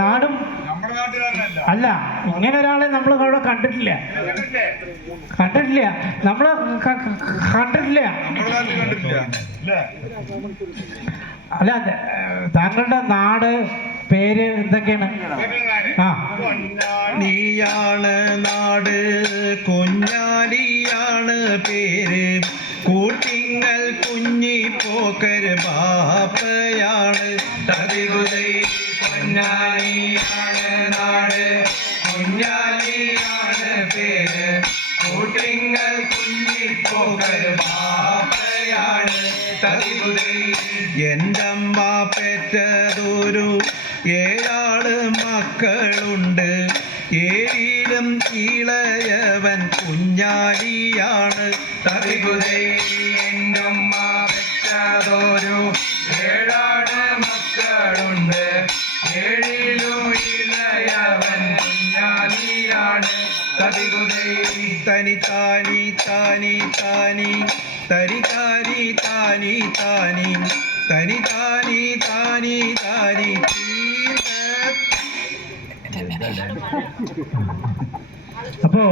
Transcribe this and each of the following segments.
നാടും അല്ല. ഇങ്ങനെ ഒരാളെ നമ്മൾ അവിടെ കണ്ടിട്ടില്ല. നമ്മള് കണ്ടിട്ടില്ല. അല്ല, താങ്കളുടെ നാട് പേര് എന്തൊക്കെയാണ്? നീയാണ് നാട്, കുഞ്ഞാലിയാണ് പേര്, കൂട്ടിങ്ങൽ കുഞ്ഞിപ്പോക്കർ ബാപ്പയാണ്. തതികുതൈ പൊന്നാലിയാണ് നാട്, കുഞ്ഞാലിയാണ് പേര്, കൂട്ടിങ്ങൽ കുഞ്ഞിപ്പോക്കർ ബാപ്പയാണ്. തതികുതൈ എൻ്റമ്മ പെറ്റതൊരു 7 മക്കളുണ്ട്, 7ലും ഇളയവൻ കുഞ്ഞാലിയാണ്. തതികുതൈ എൻ്റമ്മ പെറ്റതൊരു 7 മക്കളുണ്ട്, 7ലും ഇളയവൻ കുഞ്ഞാലിയാണ്. തതികുതൈ തനി താനി താനി താനി തരി താനി താനി താനി തനി താനി താനി താനി. അപ്പോ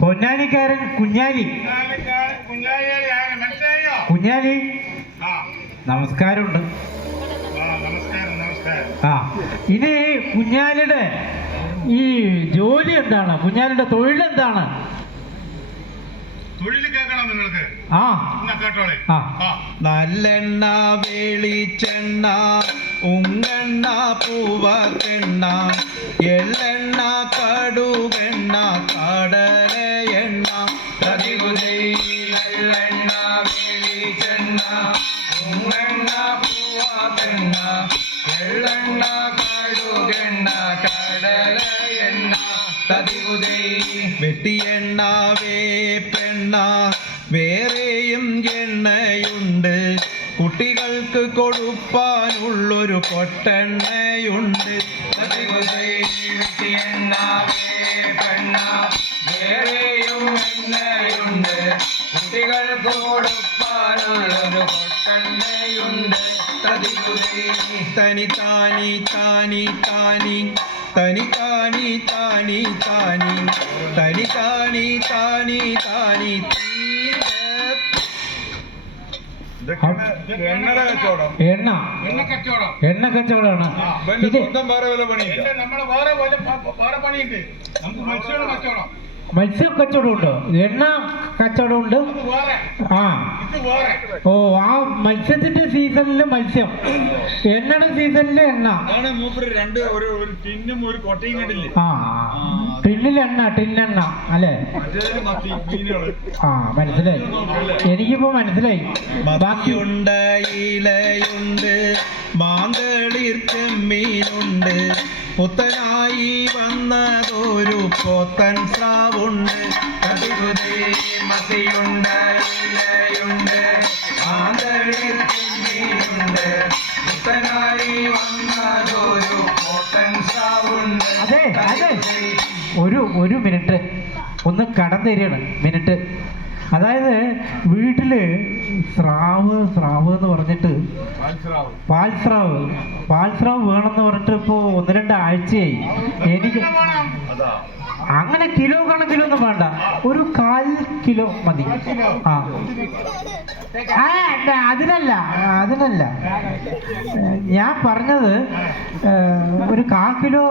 പൊന്നാലിക്കാരൻ കുഞ്ഞാലി. നമസ്കാരമുണ്ട്. ഇനി കുഞ്ഞാലിയുടെ ഈ ജോലി എന്താണ്? കുഞ്ഞാലിയുടെ തൊഴിൽ എന്താണ്? നല്ലെണ്ണ വെളിച്ചെണ്ണ, ഉങ്ങെണ്ണ പൂവക്കെണ്ണ, എള്ളെണ്ണ കടുകെണ്ണ, കടല എണ്ണ. തതികുതൈ നല്ലെണ്ണ വെളിച്ചെണ്ണ, ഉങ്ങെണ്ണ പൂവക്കെണ്ണ, എള്ളെണ്ണ കടുകെണ്ണ, കടല എണ്ണ. തതികുതൈ വെട്ടിയെണ്ണ വേപ്പെണ്ണ, വേറെയും എണ്ണയുണ്ട്, കുട്ടികൾക്ക് കൊടുപ്പാനുള്ളൊരു പൊട്ടെണ്ണയുണ്ട്. തതികുതൈ വെട്ടിയെണ്ണ വേപ്പെണ്ണ, വേറെയും എണ്ണയുണ്ട്, കുട്ടികൾക്ക് കൊടുപ്പാനുള്ളൊരു പൊട്ടെണ്ണയുണ്ട്. തതികുതൈ തനി താനി താനി താനി തനി താനി താനി താനി തനി താനി താനി താനി. എണ്ണ കച്ചവടമാണ്. മത്സ്യ കച്ചവടമുണ്ട്, എണ്ണ കച്ചവടമുണ്ട്. ഓ, ആ മത്സ്യത്തിന്റെ സീസണില് മത്സ്യം, എണ്ണയുടെ സീസണില് എണ്ണ. ടിന്നിലെണ്ണ, ടിന്നെണ്ണ അല്ലേ? മനസ്സിലായി, എനിക്കിപ്പോ മനസ്സിലായി. ബാക്കിയുണ്ട്, ഇലയുണ്ട്, മാന്തളിർ ചെമ്മീനുണ്ട്, പുത്തനായി വന്നതൊരു പോത്തൻ സ്രാവുണ്ട്. തതികുതൈ മത്തിയുണ്ട്, ഇലയുണ്ട്, മാന്തളിർ ചെമ്മീനുണ്ട്, പുത്തനായി വന്നതൊരു പോത്തൻ സ്രാവുണ്ട്. അതെ അതെ, ഒരു മിനിറ്റ് ഒന്ന് കടന്നു മിനിറ്റ്. അതായത് വീട്ടില് സ്രാവ് എന്ന് പറഞ്ഞിട്ട് പാൽസ്രാവ് വേണമെന്ന് പറഞ്ഞിട്ട് ഇപ്പോ 1-2 ആഴ്ചയായി. എനിക്ക് അങ്ങനെ കിലോ കണക്കിലൊന്നും വേണ്ട, ഒരു 1/4 കിലോ മതി. അതിനല്ല ഞാൻ പറഞ്ഞത്, ഒരു 1/4 കിലോ